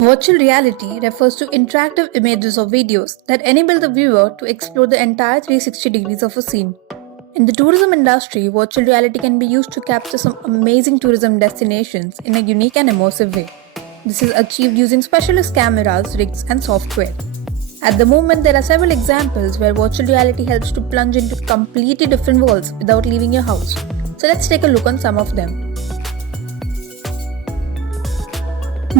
Virtual reality refers to interactive images or videos that enable the viewer to explore the entire 360 degrees of a scene. In the tourism industry, virtual reality can be used to capture some amazing tourism destinations in a unique and immersive way. This is achieved using specialist cameras, rigs, and software. At the moment, there are several examples where virtual reality helps to plunge into completely different worlds without leaving your house. So let's take a look on some of them.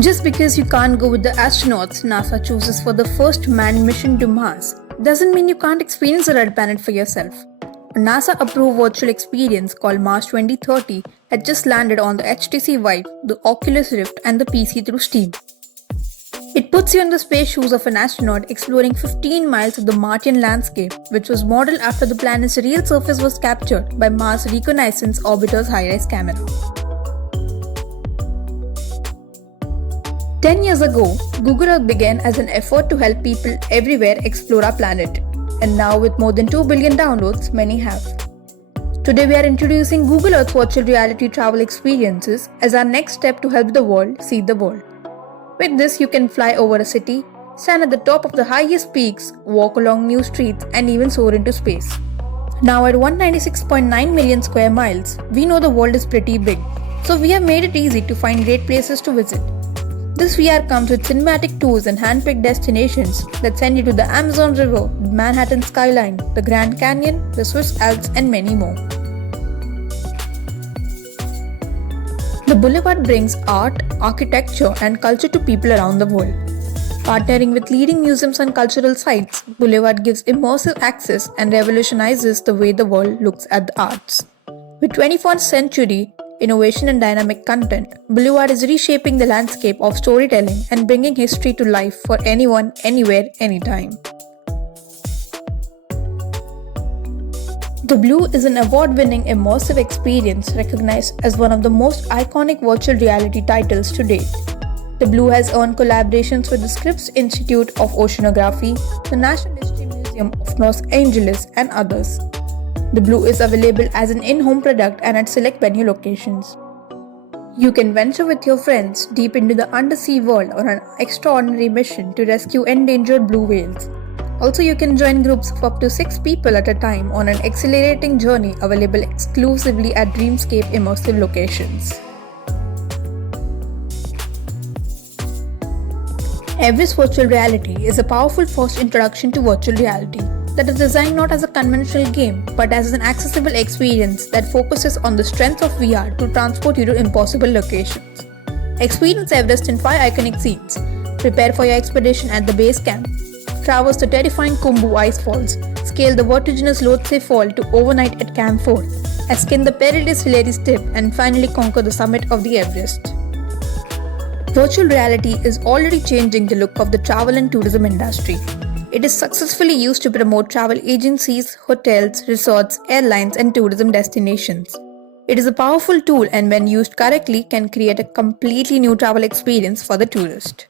Just because you can't go with the astronauts NASA chooses for the first manned mission to Mars doesn't mean you can't experience the red planet for yourself. A NASA approved virtual experience called Mars 2030 had just landed on the HTC Vive, the Oculus Rift, and the PC through Steam. It puts you in the space shoes of an astronaut exploring 15 miles of the Martian landscape, which was modeled after the planet's real surface was captured by Mars Reconnaissance Orbiter's high-res camera. 10 years ago, Google Earth began as an effort to help people everywhere explore our planet, and now with more than 2 billion downloads, many have. Today we are introducing Google Earth virtual reality travel experiences as our next step to help the world see the world. With this, you can fly over a city, stand at the top of the highest peaks, walk along new streets, and even soar into space. Now at 196.9 million square miles, we know the world is pretty big, so we have made it easy to find great places to visit. This VR comes with cinematic tours and hand-picked destinations that send you to the Amazon River, the Manhattan skyline, the Grand Canyon, the Swiss Alps, and many more. The Boulevard brings art, architecture, and culture to people around the world. Partnering with leading museums and cultural sites, Boulevard gives immersive access and revolutionizes the way the world looks at the arts. With 21st century innovation and dynamic content, Boulevard is reshaping the landscape of storytelling and bringing history to life for anyone, anywhere, anytime. The Blue is an award-winning immersive experience recognized as one of the most iconic virtual reality titles to date. The Blue has earned collaborations with the Scripps Institute of Oceanography, the National History Museum of Los Angeles, and others. The Blue is available as an in-home product and at select venue locations. You can venture with your friends deep into the undersea world on an extraordinary mission to rescue endangered blue whales. Also, you can join groups of up to 6 people at a time on an exhilarating journey available exclusively at Dreamscape immersive locations. Everest Virtual Reality is a powerful first introduction to virtual reality that is designed not as a conventional game but as an accessible experience that focuses on the strength of VR to transport you to impossible locations. Experience Everest in 5 iconic scenes. Prepare for your expedition at the base camp. Traverse the terrifying Khumbu ice falls. Scale the vertiginous Lhotse Fall to overnight at Camp 4. Ascend the perilous Hillary's Tip and finally conquer the summit of the Everest. Virtual reality is already changing the look of the travel and tourism industry. It is successfully used to promote travel agencies, hotels, resorts, airlines, and tourism destinations. It is a powerful tool and when used correctly can create a completely new travel experience for the tourist.